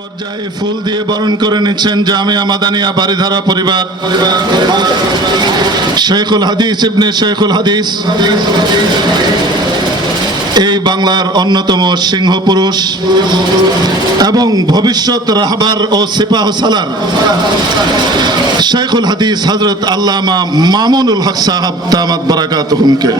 পর্যায়ে ফুল দিয়ে বরণ করে নিচ্ছেন জামিয়া মাদানিয়া বারিধারা পরিবার, শেখুল হাদিস ইবনে শেখুল হাদিস, এই বাংলার অন্যতম সিংহ পুরুষ এবং ভবিষ্যৎ রাহবার ও সিপাহ সালার শেখুল হাদিস হযরত আল্লামা মামুনুল হক সাহেব দামাত বারাকাতুহুমকে